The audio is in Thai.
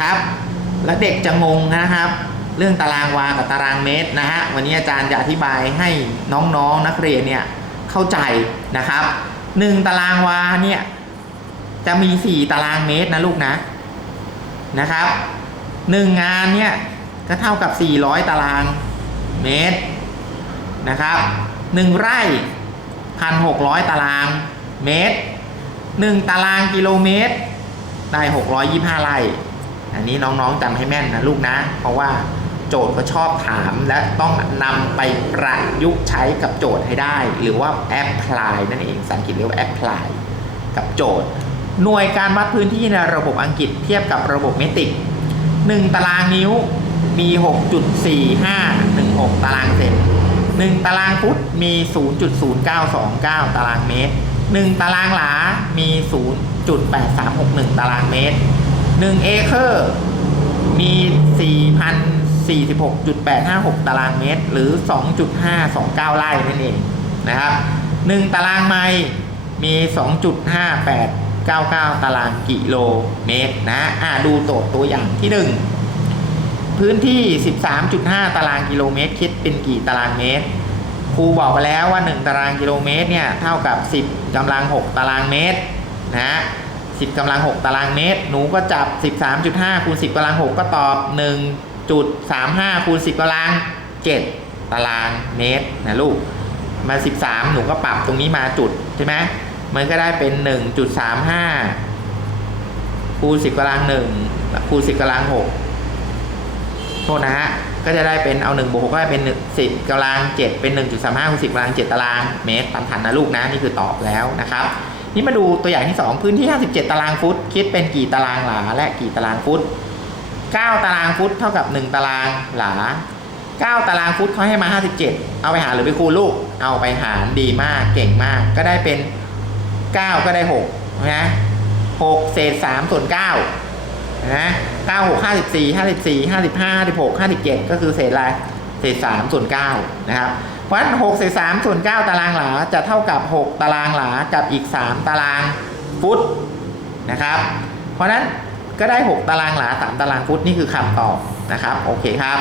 ครับ แล้วเด็กจะงงนะครับ เรื่องตารางวากับตารางเมตรนะฮะวันนี้อาจารย์จะอธิบายให้น้องๆนักเรียนเนี่ยเข้าใจนะครับหนึ่งตารางวาเนี่ยจะมี4ตารางเมตรนะลูกนะนะครับหนึ่งงานเนี่ยก็เท่ากับ 400 ตารางเมตรนะครับหนึ่งไร่1,600 ตารางเมตร 1 ตารางกิโลเมตร ได้ 625 ไร่ อันนี้น้องๆจำให้แม่นนะลูกนะ เพราะว่าโจทย์ก็ชอบถามและต้องนำไปประยุกต์ใช้กับโจทย์ให้ได้ หรือว่า apply นั่นเองภาษาอังกฤษเรียกว่า apply กับโจทย์ หน่วยการวัดพื้นที่ในระบบอังกฤษเทียบกับระบบเมตริก 1 ตารางนิ้วมี 6.4516 ตารางเซน1 ตารางฟุตมี 0.0929 ตารางเมตร 1 ตารางหลา มี 0.8361 ตารางเมตร 1 เอเคอร์มี 4,046.856 ตารางเมตร หรือ 2.529 ไร่นั่นเองนะครับ 1 ตารางไมล์มี 2.5899 ตารางกิโลเมตรนะอ่าดูโจทย์ตัวอย่างที่ 1 พื้นที่ 13.5 ตารางกิโลเมตร คิดเป็นกี่ตารางเมตรครูบอกไปแล้วว่า 1 ตารางกิโลเมตรเนี่ย เท่ากับ 10กำลัง 6 ตารางเมตรนะ 10กำลัง 6 ตารางเมตร หนูก็จับ 13.5คูณ10กำลัง 6 ก็ตอบ 1.35คูณ10กำลัง 7 ตารางเมตรนะลูก มา 13 หนูก็ปรับตรงนี้มาจุดใช่ไหมมันก็ได้เป็น 1.35คูณ10กำลัง1คูณ10กำลัง 6 โทษนะฮะ ก็จะได้เป็นเอา1บวก6ก็ได้เป็น 10กำลัง 7 เป็น 1.35คูณ10กำลัง 7 ตารางเมตรตามทันนะลูกนะ นี่คือตอบแล้วนะครับ นี่มาดูตัวอย่างที่ 2 พื้นที่ 57 ตารางฟุต คิดเป็นกี่ตารางหลาและกี่ตารางฟุต 9 ตารางฟุตเท่ากับ 1 ตารางหลา 9 ตารางฟุตเขาให้มา 57 เอาไปหารหรือไปคูณลูก เอาไปหารดีมากเก่งมาก ก็ได้เป็น 9 ก็ได้6นะ6เศษ3ส่วน9นะ9 6 54 54 55 56 57 ก็คือเศษอะไร เศษ3ส่วน9นะครับเพราะฉะนั้น6เศษ3ส่วน9ตารางหลาจะเท่ากับ 6 ตารางหลากับอีก 3 ตารางฟุตนะครับ เพราะฉะนั้นก็ได้ 6 ตารางหลา 3 ตารางฟุตนี่คือคำตอบนะครับ โอเคครับ